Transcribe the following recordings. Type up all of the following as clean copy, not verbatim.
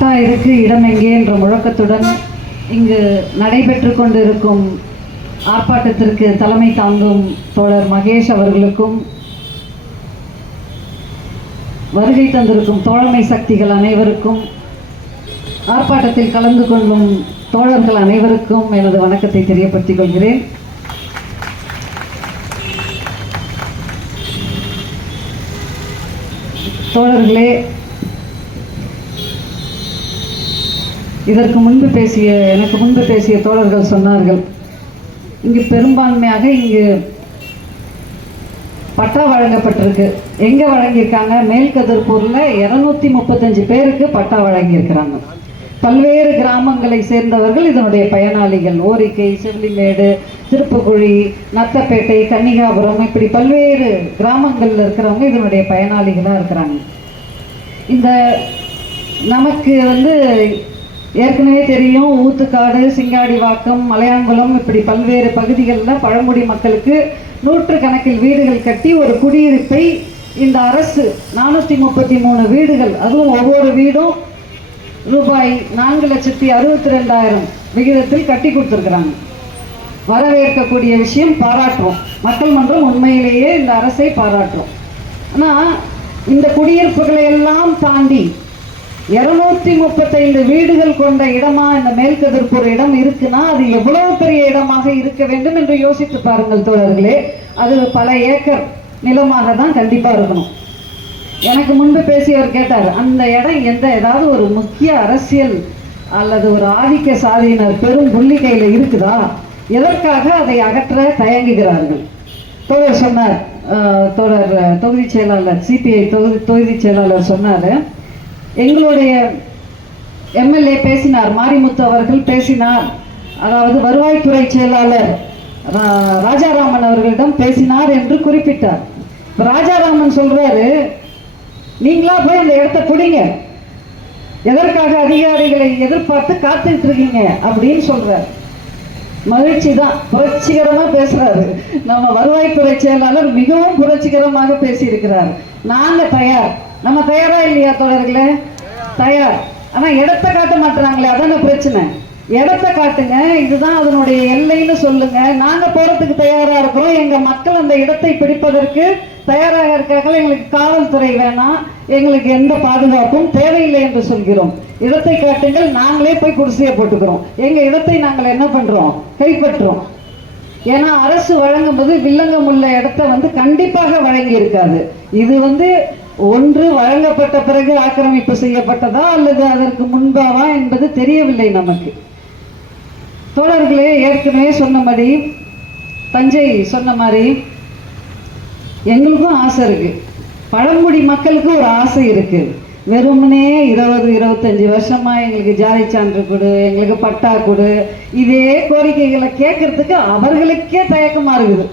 பட்டா இருக்கு இடம் எங்கே என்ற முழக்கத்துடன் இங்கு நடைபெற்று கொண்டிருக்கும் ஆர்ப்பாட்டத்திற்கு தலைமை தாங்கும் தோழர் மகேஷ் அவர்களுக்கும் வருகை தந்திருக்கும் தோழமை சக்திகள் அனைவருக்கும் ஆர்ப்பாட்டத்தில் கலந்து கொள்ளும் தோழர்கள் அனைவருக்கும் எனது வணக்கத்தை தெரியப்படுத்திக் கொள்கிறேன். தோழர்களே, எனக்கு முன்பு பேசிய தோழர்கள் சொன்னார்கள், இங்கு பெரும்பான்மையாக இங்கு பட்டா வழங்கப்பட்டிருக்கு. எங்க வழங்கியிருக்காங்க? மேல்கதிர்பூர்ல 235 பேருக்கு பட்டா வழங்கியிருக்கிறாங்க. பல்வேறு கிராமங்களை சேர்ந்தவர்கள் இதனுடைய பயனாளிகள். ஓரிக்கை, செவிலிமேடு, திருப்புக்குழி, நத்தப்பேட்டை, கன்னிகாபுரம், இப்படி பல்வேறு கிராமங்கள்ல இருக்கிறவங்க இதனுடைய பயனாளிகளாக இருக்கிறாங்க. இந்த நமக்கு ஏற்கனவே தெரியும், ஊத்துக்காடு, சிங்காடிவாக்கம், மலையாங்குளம், இப்படி பல்வேறு பகுதிகளில் பழங்குடி மக்களுக்கு நூற்றுக்கணக்கில் வீடுகள் கட்டி ஒரு குடியிருப்பை இந்த அரசு 433 வீடுகள், அதுவும் ஒவ்வொரு வீடும் ரூபாய் 4,62,000 விகிதத்தில் கட்டி கொடுத்துருக்குறாங்க. வரவேற்கக்கூடிய விஷயம், பாராட்டுறோம். மக்கள் மன்றம் உண்மையிலேயே இந்த அரசை பாராட்டுறோம். ஆனால் இந்த குடியிருப்புகளை எல்லாம் தாண்டி 235 வீடுகள் கொண்ட இடமா இந்த மேல்கதிர்பூர் இடம் இருக்குன்னா அது எவ்வளவு பெரிய இடமாக இருக்க வேண்டும் என்று யோசித்து பாருங்கள் தோழர்களே. அது பல ஏக்கர் நிலமாக தான் கண்டிப்பா இருக்கணும். எனக்கு முன்பு பேசியவர் கேட்டார், அந்த இடம் ஏதாவது ஒரு முக்கிய அரசியல் அல்லது ஒரு ஆதிக்க சாதியினர் பெரும் புள்ளி கையில இருக்குதா? எதற்காக அதை அகற்ற தயங்குகிறார்கள்? தோழர் சொன்னார், தோழர் தொகுதி செயலாளர், சிபிஐ தொகுதி செயலாளர் சொன்னார், எங்களுடைய எம்எல்ஏ பேசினார், மாரிமுத்து அவர்கள் பேசினார், அதாவது வருவாய்த்துறை செயலாளர் ராஜாராமன் அவர்களிடம் பேசினார் என்று குறிப்பிட்டார். ராஜாராமன் சொல்றாரு, நீங்களா போய் அந்த இடத்தை பிடிங்க, எதற்காக அதிகாரிகளை எதிர்பார்த்து காத்துட்டு இருக்கீங்க அப்படின்னு சொல்றாரு. மகிழ்ச்சி தான், புரட்சிகரமா பேசுறாரு. நம்ம வருவாய்த்துறை செயலாளர் மிகவும் புரட்சிகரமாக பேசியிருக்கிறார். நாங்க தயார். நம்ம தயாரா இல்லையா தோழர்களே? தயார். ஆனா இடத்தை காட்ட மாட்டாங்களே, அதான பிரச்சனை. இடத்தை காட்டுங்க, இதுதான் அதனுடைய எல்லைன்னு சொல்லுங்க, நாங்க போறதுக்கு தயாரா இருக்கிறோம், எங்க மக்கள் அந்த இடத்தை பிடிப்பதற்கு தயாராக இருக்கார்கள், எங்களுக்கு காவல்துறை வேணாம், எங்களுக்கு எந்த பாதுகாப்பும் தேவையில்லை என்று சொல்கிறோம். இடத்தை காட்டுங்கள், நாங்களே போய் குடிசையை போட்டுக்கிறோம், எங்க இடத்தை நாங்கள் என்ன பண்றோம்? கைப்பற்றோம். ஏன்னா அரசு வழங்கும் போது வில்லங்கம் உள்ள இடத்தை கண்டிப்பாக வழங்கி இருக்காது. இது ஒன்று வழங்கப்பட்ட பிறகு ஆக்கிரமிப்பு செய்யப்பட்டதா அல்லது அதற்கு முன்பாவா என்பது தெரியவில்லை நமக்கு. தோழர்களே, ஏற்கனவே சொன்னபடி, தஞ்சை சொன்ன மாதிரி எங்களுக்கும் ஆசை இருக்கு, பழங்குடி மக்களுக்கு ஒரு ஆசை இருக்கு. வெறுமனே 20-25 வருஷமா எங்களுக்கு ஜாதி சான்று கொடு, எங்களுக்கு பட்டா கொடு, இதே கோரிக்கைகளை கேட்கறதுக்கு அவர்களுக்கே தயக்கமா இருக்குது.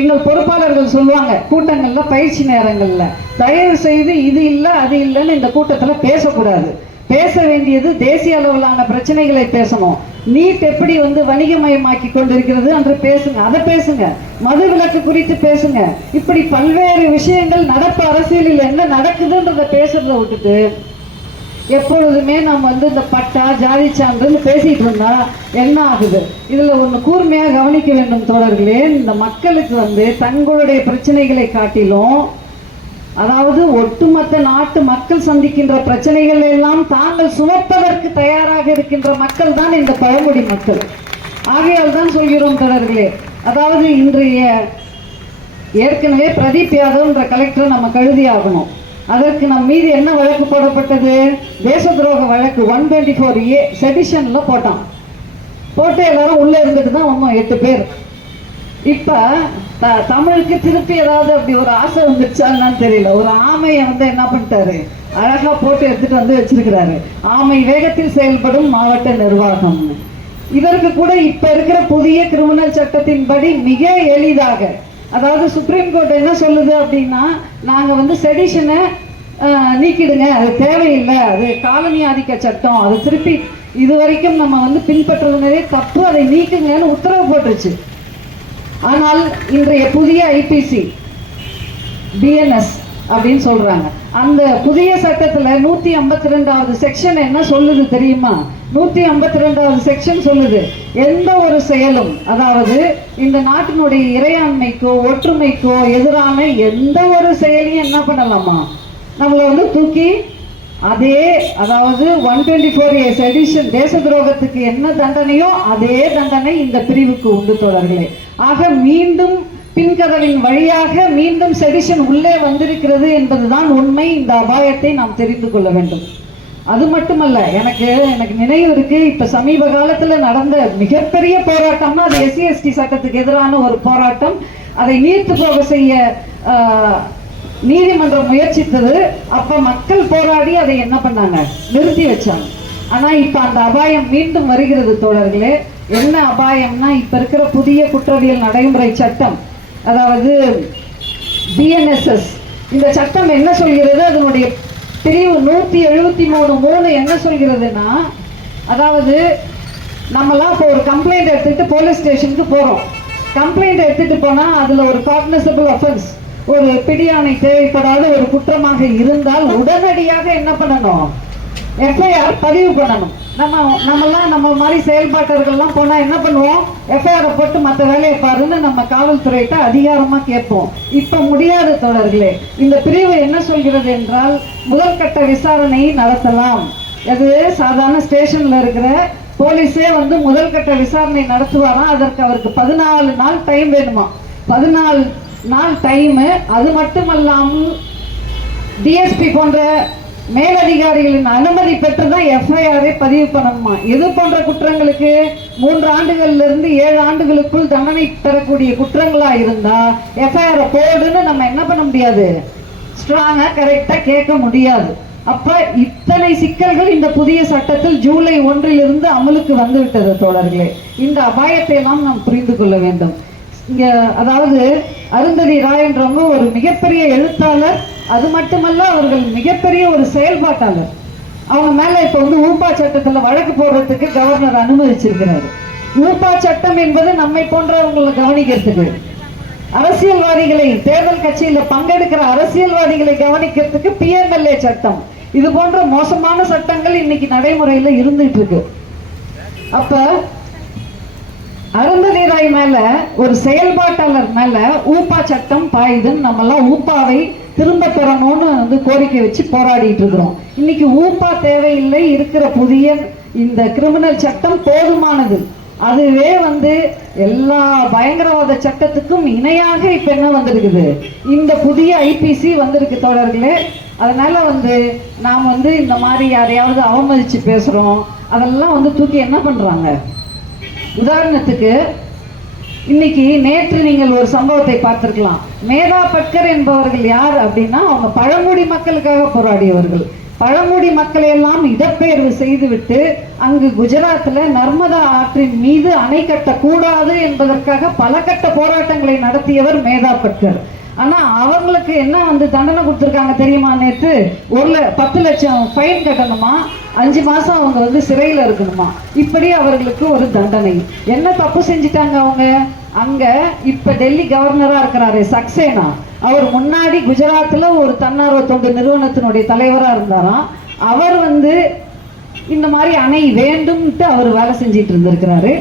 எங்கள் பொறுப்பாளர்கள் சொல்லுவாங்க கூட்டங்கள்ல, பயிற்சி நேரங்கள்ல, தயவு செய்து இது இல்லை அது இல்லைன்னு இந்த கூட்டத்துல பேசக்கூடாது. பேச வேண்டியது தேசிய அளவிலான பிரச்சனைகளை பேசணும். நீட் எப்படி வணிகமயமாக்கி கொண்டிருக்கிறது என்று பேசுங்க, அதை பேசுங்க. மது விலக்கு குறித்து பேசுங்க. இப்படி பல்வேறு விஷயங்கள் நடப்பு அரசியலில் என்ன நடக்குதுன்றத பேசுறத விட்டுட்டு எப்பொழுதுமே நம்ம இந்த பட்டா, ஜாதி சான்றுன்னு பேசிட்டு இருந்தா என்ன ஆகுது? இதுல ஒண்ணு கூர்மையா கவனிக்க வேண்டும் தோழர்களே. இந்த மக்களுக்கு தங்களுடைய பிரச்சனைகளை காட்டிலும், அதாவது ஒட்டுமொத்த நாட்டு மக்கள் சந்திக்கின்ற பிரச்சனைகள் எல்லாம் தாங்கள் சுமப்பதற்கு தயாராக இருக்கின்ற மக்கள் தான் இந்த பழங்குடி மக்கள். ஆகையால் தான் சொல்கிறோம் தோழர்களே, அதாவது இன்றைய ஏற்கனவே பிரதீப் யாதவ் என்ற கலெக்டர் நம்ம கழுதி ஆகணும். அதற்கு நம் மீது என்ன வழக்கு போடப்பட்டது? தேச துரோக வழக்கு 124A செடிஷன்ல போட்டான். போட்டு எல்லாரும் உள்ள இருந்துட்டு தான் வந்தோம், 8 பேர். இப்ப தமிழுக்கு திருப்பி ஏதாவது அப்படி ஒரு ஆசை வந்துருச்சான்னு தெரியல. ஒரு ஆமையை என்ன பண்ணிட்டாரு, அழகா போட்டு எடுத்துட்டு வச்சிருக்கிறாரு, ஆமை வேகத்தில் செயல்படும் மாவட்ட நிர்வாகம். இதற்கு கூட இப்ப இருக்கிற புதிய கிரிமினல் சட்டத்தின்படி மிக எளிதாக, அதாவது சுப்ரீம் கோர்ட் என்ன சொல்லுது அப்படின்னா, நாங்க செடிஷனை நீக்கிடுங்க, அது தேவையில்லை, அது காலனி ஆதிக்க சட்டம், அது திருப்பி இதுவரைக்கும் நம்ம பின்பற்றுவதே தப்பு, அதை நீக்குங்கன்னு உத்தரவு போட்டுருச்சு. ஆனால் இன்றைய புதிய ஐபிசி, பிஎன்எஸ், அப்படின்னு சொல்றாங்க. அந்த புதிய சட்டத்துல 152வது செக்ஷன் என்ன சொல்லுது தெரியுமா? 152வது செக்ஷன் சொல்லுது, எந்த ஒரு செயலும், அதாவது இந்த நாட்டினுடைய இறையாண்மைக்கோ ஒற்றுமைக்கோ எதிரான எந்த ஒரு செயலையும் என்ன பண்ணலாமா, நம்மளை வந்து தூக்கி அதே, அதாவது 124A செடிஷன் தேச துரோகத்துக்கு என்ன தண்டனையோ அதே தண்டனை இந்த பிரிவுக்கு உண்டு தோழர்களே. ஆக மீண்டும் பின்கதவின் வழியாக மீண்டும் செடிஷன் உள்ளே வந்திருக்கிறது என்பதுதான் உண்மை. இந்த அபாயத்தை நாம் தெரிந்து கொள்ள வேண்டும். அது மட்டுமல்ல, எனக்கு நினைவு இருக்கு, இப்ப சமீப காலத்துல நடந்த மிகப்பெரிய போராட்டம்னா அது SC/ST சட்டத்துக்கு எதிரான ஒரு போராட்டம். அதை நீர்த்து போக செய்ய நீதிமன்றம் முயற்சித்தது. அப்ப மக்கள் போராடி அதை என்ன பண்ணாங்க, நிறுத்தி வச்சாங்க. ஆனா இப்ப அந்த அபாயம் மீண்டும் வருகிறது தோழர்களே. என்ன அபாயம்னா, இப்ப இருக்கிற புதிய குற்றவியல் நடைமுறை சட்டம், அதாவது BNSS, இந்த சட்டம் என்ன சொல்கிறது, அதனுடைய பிரிவு 173(3) என்ன சொல்கிறதுனா, அதாவது நம்மலாம் இப்போ ஒரு கம்ப்ளைண்ட் எடுத்துட்டு போலீஸ் ஸ்டேஷனுக்கு போறோம். கம்ப்ளைண்ட் எடுத்துட்டு போனா அதுல ஒரு காக்னிசபிள் அஃபென்ஸ், ஒரு பிடியாணை தேவைப்படாத ஒரு குற்றமாக இருந்தால் உடனடியாக என்ன பண்ணணும், FIR பதிவு பண்ணணும். நம்ம மாதிரி செயல்பாட்டர்கள்லாம் போனா என்ன பண்ணுவோம், FIR போட்டு மற்ற வேலையை பாருன்னு நம்ம காவல்துறையிட்ட அதிகாரமா கேட்போம். இப்ப முடியாத தோழர்களே. இந்த பிரிவு என்ன சொல்கிறது என்றால், முதல் கட்ட விசாரணை நடத்தலாம். அது சாதாரண ஸ்டேஷன்ல இருக்கிற போலீஸே வந்து முதல் கட்ட விசாரணை நடத்துவாராம். அதற்கு அவருக்கு 14 நாள் டைம் வேணுமா, 14 நாள் டைம். அது மட்டுமல்லாமல் DSP போன்ற மேலதிகாரிகளின் அனுமதி பெற்றுதான் FIR பதிவு பண்ணணுமா. இது போன்ற குற்றங்களுக்கு 3 ஆண்டுகள்ல இருந்து 7 ஆண்டுகளுக்குள் தண்டனை பெறக்கூடிய குற்றங்களா இருந்தா FIR போடுன்னு நம்ம என்ன பண்ண முடியாது, ஸ்ட்ராங்கா கரெக்டா கேட்க முடியாது. அப்ப இத்தனை சிக்கல்கள் இந்த புதிய சட்டத்தில் ஜூலை 1 அமலுக்கு வந்து விட்டது தோழர்களே. இந்த அபாயத்தை எல்லாம் நாம் புரிந்து கொள்ள வேண்டும். இங்க அதாவது அருந்ததி ராய் என்றவங்க ஒரு மிகப்பெரிய எழுத்தாளர். அது மட்டுமல்ல, அவர்கள் மிகப்பெரிய ஒரு செயல்பாட்டாளர். அவங்க மேல இப்ப வந்து ஊப்பா சட்டத்துல வழக்கு போடுறதுக்கு கவர்னர் அனுமதிச்சிருக்கிறாரு. ஊப்பா சட்டம் என்பது நம்மை போன்றவங்களை கவனிக்கிறதுக்கு, அரசியல்வாதிகளை, தேர்தல் கட்சியில பங்கெடுக்கிற அரசியல்வாதிகளை கவனிக்கிறதுக்கு PMLA சட்டம். இது போன்ற மோசமான சட்டங்கள் இன்னைக்கு நடைமுறையில இருந்துட்டு இருக்கு. அப்ப அருந்ததி ராய் மேல, ஒரு செயல்பாட்டாளர் மேல ஊப்பா சட்டம் பாயுதுன்னு நம்மெல்லாம் ஊப்பாவை திரும்ப பெறணும்னு வந்து கோரிக்கை வச்சு போராடிட்டு இருக்கிறோம். இன்னைக்கு ஊப்பா தேவையில்லை, இருக்கிற புதிய இந்த கிரிமினல் சட்டம் போதுமானது. அதுவே வந்து எல்லா பயங்கரவாத சட்டத்துக்கும் இணையாக இப்ப என்ன வந்திருக்குது, இந்த புதிய IPC வந்திருக்கு தோழர்களே. அதனால வந்து நாம் வந்து இந்த மாதிரி யாரையாவது அவமதிச்சு பேசுறோம், அதெல்லாம் வந்து தூக்கி என்ன பண்றாங்க. உதாரணத்துக்கு இன்னைக்கு நேற்று நீங்கள் ஒரு சம்பவத்தை பார்த்திருக்கலாம். மேதா பட்கர் என்பவர்கள் யார் அப்படின்னா, அவங்க பழங்குடி மக்களுக்காக போராடியவர்கள். பழங்குடி மக்களை எல்லாம் இடப்பெயர்வு செய்துவிட்டு அங்கு குஜராத்ல நர்மதா ஆற்றின் மீது அணை கட்டக்கூடாது என்பதற்காக பல கட்ட போராட்டங்களை நடத்தியவர் மேதா பட்கர். ஆனா அவங்களுக்கு என்ன வந்து தண்டனை கொடுத்திருக்காங்க தெரியுமா? நேற்று 10 லட்சம் ஃபைன் கட்டணுமா, 5 மாசம் அவங்க வந்து சிறையில இருக்கணுமா. இப்படி அவர்களுக்கு ஒரு தண்டனை. என்ன தப்பு செஞ்சிட்டாங்க அவங்க? அங்க இப்ப டெல்லி கவர்னரா இருக்கிறாரு சக்சேனா, அவர் முன்னாடி குஜராத்ல ஒரு தன்னார்வ தொண்டு நிறுவனத்தினுடைய தலைவரா இருந்தாராம். அவர் வந்து இந்த மாதிரி அணை வேண்டும்ட்டு அவர் வேலை செஞ்சிட்டு இருந்திருக்கிறாரு.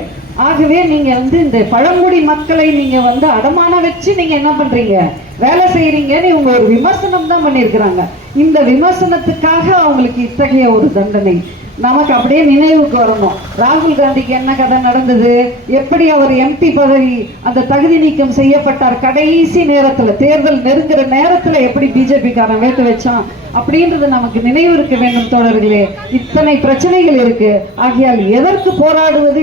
ஆகவே நீங்க வந்து இந்த பழங்குடி மக்களை நீங்க வந்து அடமான வச்சு நீங்க என்ன பண்றீங்க, வேலை செய்யறீங்கன்னு இவங்க ஒரு விமர்சனம் தான் பண்ணியிருக்கிறாங்க. இந்த விமர்சனத்துக்காக அவங்களுக்கு இத்தகைய ஒரு தண்டனை நமக்கு அப்படியே நினைவுக்கு வரணும். ராகுல் காந்திக்கு என்ன கதை நடந்தது, எப்படி அவர் MP பதவி அந்த தகுதி நீக்கம் செய்யப்பட்டார், கடைசி நேரத்துல தேர்தல் நெருங்குற நேரத்துல எப்படி BJP காரன் வேட்டு வச்சான் அப்படின்றது நமக்கு நினைவு இருக்க வேண்டும் தோழர்களே. இத்தனை பிரச்சனைகள் இருக்கு. ஆகையால் எதற்கு போராடுவது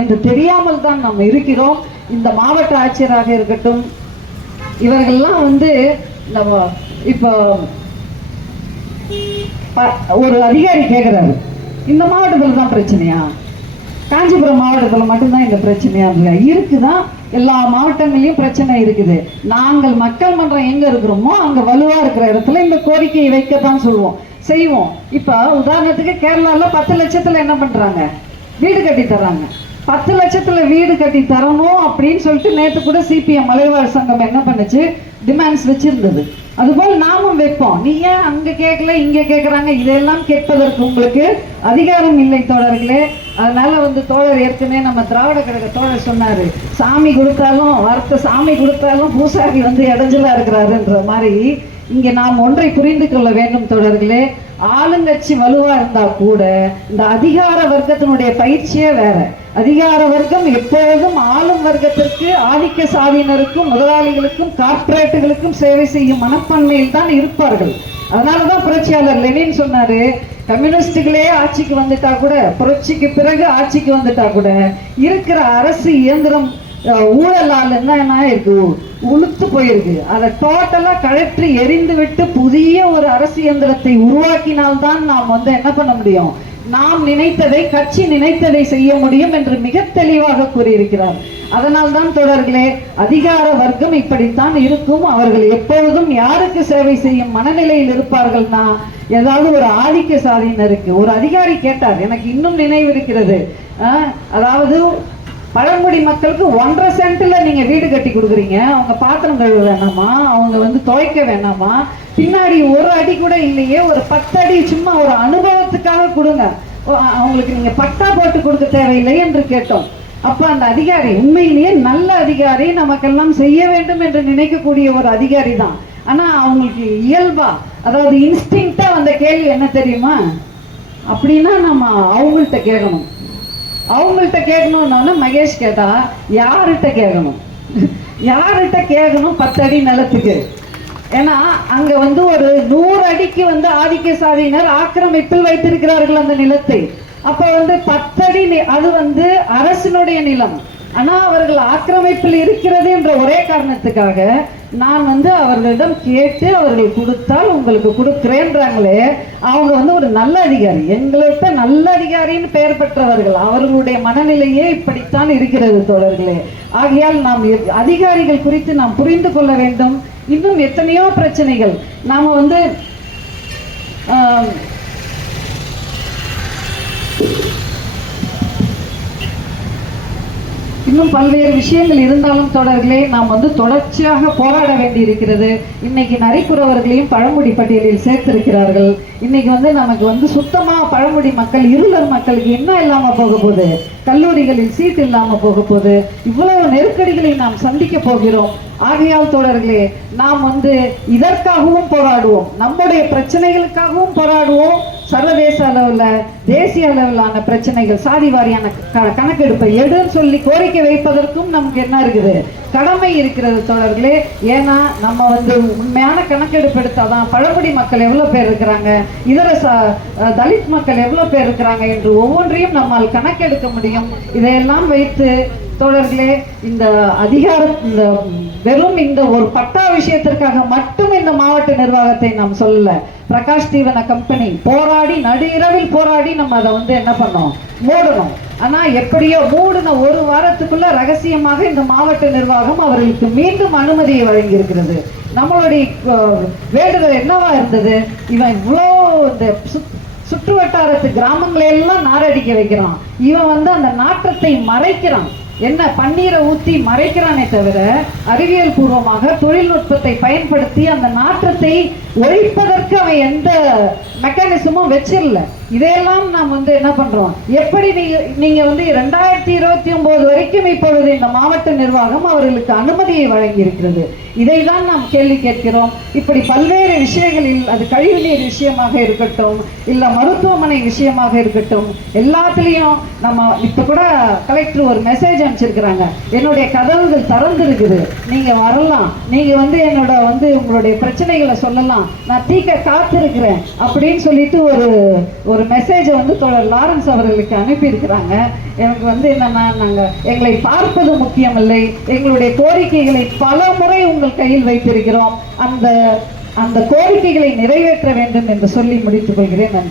என்று தெரியாமல் தான் நாம் இருக்கிறோம். இந்த மாவட்ட ஆட்சியராக இருக்கட்டும், இவர்கள்லாம் வந்து இப்போ ஒரு அதிகாரி கேட்கிறாரு, இந்த மாவட்டத்தில் தான் பிரச்சனையா, காஞ்சிபுரம் மாவட்டத்தில் மட்டும்தான் இந்த பிரச்சனையா இருக்குதான், எல்லா மாவட்டங்களையும் பிரச்சனை இருக்குது. நாங்கள் மக்கள் மன்றம் எங்க இருக்கிறோமோ அங்க வலுவா இருக்கிற இடத்துல இந்த கோரிக்கையை வைக்கத்தான் சொல்லுவோம், செய்வோம். இப்ப உதாரணத்துக்கு கேரளால 10 லட்சத்துல என்ன பண்றாங்க, வீடு கட்டி தர்றாங்க. 10 லட்சத்துல வீடு கட்டி தரணும் அப்படின்னு சொல்லிட்டு நேற்று கூட CPM மலைவாழ் சங்கம் என்ன பண்ணுச்சு, டிமாண்ட்ஸ் வச்சிருந்தது. அதுபோல் நாமும் வைப்போம். நீ ஏன் அங்க கேட்கல இங்க கேட்கறாங்க, இதெல்லாம் கேட்பதற்கு உங்களுக்கு அதிகாரம் இல்லை தோழர்களே. அதனால தோழர் ஏற்கனவே நம்ம திராவிட கழக தோழர் சொன்னாரு, சாமி கொடுத்தாலும் வார்த்தை சாமி கொடுத்தாலும் பூசாரி இடைஞ்சலா இருக்கிறாருன்ற மாதிரி இங்க நாம் ஒன்றை புரிந்து கொள்ள வேண்டும் தோழர்களே. ஆளுங்கட்சி வலுவா இருந்தா கூட இந்த அதிகார வர்க்கத்தினுடைய பயிற்சியே வேற. அதிகார வர்க்கம் எப்போதும் ஆளும் வர்க்கத்திற்கு, ஆதிக்க சாதியினருக்கும், முதலாளிகளுக்கும், கார்ப்பரேட்டுகளுக்கும் சேவை செய்யும் மனப்பான்மையில் தான் இருப்பார்கள். அதனாலதான் புரட்சியாளர் லெனின் சொன்னாரு, கம்யூனிஸ்டுகளே ஆட்சிக்கு வந்துட்டா கூட, புரட்சிக்கு பிறகு ஆட்சிக்கு வந்துட்டா கூட இருக்கிற அரசு இயந்திரம் ஊழலால் என்ன இருக்கு, உளுத்து போயிருக்கு. அதை டோட்டலா கழற்றி எரிந்து விட்டு புதிய ஒரு அரசு இயந்திரத்தை உருவாக்கினால்தான் நாம் என்ன பண்ண முடியும், நாம் நினைத்ததை, கட்சி நினைத்ததை செய்ய முடியும் என்று மிக தெளிவாக கூறியிருக்கிறார். அதனால்தான் தோழர்களே, அதிகார வர்க்கம் இப்படித்தான் இருக்கும். அவர்கள் எப்பொழுதும் யாருக்கு சேவை செய்யும் மனநிலையில் இருப்பார்கள்னா, ஏதாவது ஒரு ஆதிக்க சாதியினருக்கு. ஒரு அதிகாரி கேட்டார், எனக்கு இன்னும் நினைவு இருக்கிறது, அதாவது பழங்குடி மக்களுக்கு 1.5 சென்ட்ல நீங்க வீடு கட்டி கொடுக்குறீங்க, அவங்க பாத்திரம் கழுவ வேணாமா, அவங்க துவைக்க வேணாமா, பின்னாடி ஒரு அடி கூட இல்லையே, ஒரு 10 அடி சும்மா ஒரு அனுபவத்துக்காக கொடுங்க, அவங்களுக்கு நீங்க பட்டா போட்டு கொடுக்க தேவையில்லை என்று கேட்டோம். அப்ப அந்த அதிகாரி உண்மையிலேயே நல்ல அதிகாரி, நமக்கெல்லாம் செய்ய வேண்டும் என்று நினைக்கக்கூடிய ஒரு அதிகாரி தான். ஆனா அவங்களுக்கு இயல்பா, அதாவது இன்ஸ்டிங்க்டா வந்த கேள்வி என்ன தெரியுமா, அப்படின்னா நம்ம அவங்கள்ட்ட கேட்கணும். அவங்கள்ட்ட கேட்கணும்னு மகேஷ் கேட்டா யார்கிட்ட கேட்கணும், யார்கிட்ட கேட்கணும் 10 அடி நிலத்துக்கு. ஏன்னா அங்க ஒரு 100 அடிக்கு ஆதிக்க சாதியினர் ஆக்கிரமிப்பில் வைத்திருக்கிறார்கள் அந்த நிலத்தை. அப்ப 10 அடி அது அரசினுடைய நிலம். ஆனா அவர்கள் ஆக்கிரமிப்பில் இருக்கிறது என்ற ஒரே காரணத்துக்காக நான் அவர்களிடம் கேட்டு அவர்கள் கொடுத்தால் உங்களுக்கு கொடுக்கிறேன்றாங்களே, அவங்க ஒரு நல்ல அதிகாரி, எங்கள்கிட்ட நல்ல அதிகாரின்னு பெயர் பெற்றவர்கள். அவர்களுடைய மனநிலையே இப்படித்தான் இருக்கிறது தோழர்களே. ஆகையால் நாம் அதிகாரிகள் குறித்து நாம் புரிந்து கொள்ள வேண்டும். இன்னும் எத்தனையோ பிரச்சனைகள் நாம இன்னும் பல்வேறு விஷயங்கள் இருந்தாலும் தோழர்களே, நாம் தொடர்ச்சியாக போராட வேண்டி இருக்கிறது. இன்னைக்கு நரிக்குறவர்களையும் பழங்குடி பட்டியலில் சேர்த்திருக்கிறார்கள். இன்னைக்கு நமக்கு சுத்தமா பழங்குடி மக்கள், இருளர் மக்களுக்கு என்ன இல்லாம போக போகுது, கல்லூரிகளில் சீட் இல்லாம போக போகுது. இவ்வளவு நெருக்கடிகளை நாம் சந்திக்க போகிறோம். ஆகையால் தோழர்களே, நாம் இதற்காகவும் போராடுவோம், நம்முடைய பிரச்சனைகளுக்காகவும் போராடுவோம். சர்வதேச அளவுல, தேசிய அளவிலான பிரச்சனைகள், சாதி வாரியான கணக்கெடுப்பை எடுன்னு சொல்லி கோரிக்கை வைப்பதற்கும் நமக்கு என்ன இருக்குது, கடமை இருக்கிறது தோழர்களே. ஏன்னா நம்ம உண்மையான கணக்கெடுப்பு எடுத்தாதான் பழங்குடி மக்கள் எவ்வளவு பேர் இருக்கிறாங்க, இதர தலித் மக்கள் எவ்வளவு பேர் இருக்கிறாங்க என்று ஒவ்வொன்றையும் நம்மால் கணக்கெடுக்க முடியும். இதையெல்லாம் வைத்து தோழர்களே, இந்த அதிகாரம், இந்த வெறும் இந்த ஒரு பட்டா விஷயத்திற்காக மட்டும் இந்த மாவட்ட நிர்வாகத்தை நாம் சொல்லல. பிரகாஷ் தீவன கம்பெனி போராடி, நடு இரவில் போராடி நம்ம அதை என்ன பண்ணோம், மூடணும். ஆனா எப்படியோ மூடின ஒரு வாரத்துக்குள்ள ரகசியமாக இந்த மாவட்ட நிர்வாகம் அவர்களுக்கு மீண்டும் அனுமதியை வழங்கி இருக்கிறது. நம்மளுடைய வேண்டுதல் என்னவா இருந்தது, இவன் இவ்வளோ இந்த சுற்று வட்டாரத்து கிராமங்களை எல்லாம் நாரடிக்க வைக்கிறான், இவன் அந்த நாற்றத்தை மறைக்கிறான், என்ன பன்னீரை ஊத்தி மறைக்கிறானே தவிர அறிவியல் பூர்வமாக தொழில்நுட்பத்தை பயன்படுத்தி அந்த நாற்றத்தை ஒழிப்பதற்கு அவன் எந்த மெக்கானிசமும் வச்சிடல. இதையெல்லாம் நாம் என்ன பண்றோம், எப்படி நீங்க 2029 வரைக்கும் இப்பொழுது இந்த மாவட்ட நிர்வாகம் அவர்களுக்கு அனுமதியை வழங்கி இருக்கிறது. இதைதான் நாம் கேள்வி கேட்கிறோம். இப்படி பல்வேறு விஷயங்களில், அது கழிவுநீர் விஷயமாக இருக்கட்டும், இல்ல மருத்துவமனை விஷயமாக இருக்கட்டும், எல்லாத்துலயும் நம்ம இப்ப கூட கலெக்டர் ஒரு மெசேஜ் அனுப்பிச்சிருக்கிறாங்க, என்னுடைய கதவுகள் திறந்து இருக்குது, நீங்க வரலாம், நீங்க என்னோட உங்களுடைய பிரச்சனைகளை சொல்லலாம், நான் தீக்க காத்திருக்கிறேன் அப்படின்னு சொல்லிட்டு ஒரு மெசேஜ் தோழர் லாரன்ஸ் அவர்களுக்கு அனுப்பி இருக்கிறாங்க. எனக்கு என்னன்னா, நாங்க எங்களை பார்ப்பது முக்கியமில்லை, எங்களுடைய கோரிக்கைகளை பல முறை உங்கள் கையில் வைத்திருக்கிறோம், அந்த கோரிக்கைகளை நிறைவேற்ற வேண்டும் என்று சொல்லி முடித்துக் கொள்கிறேன். நன்றி.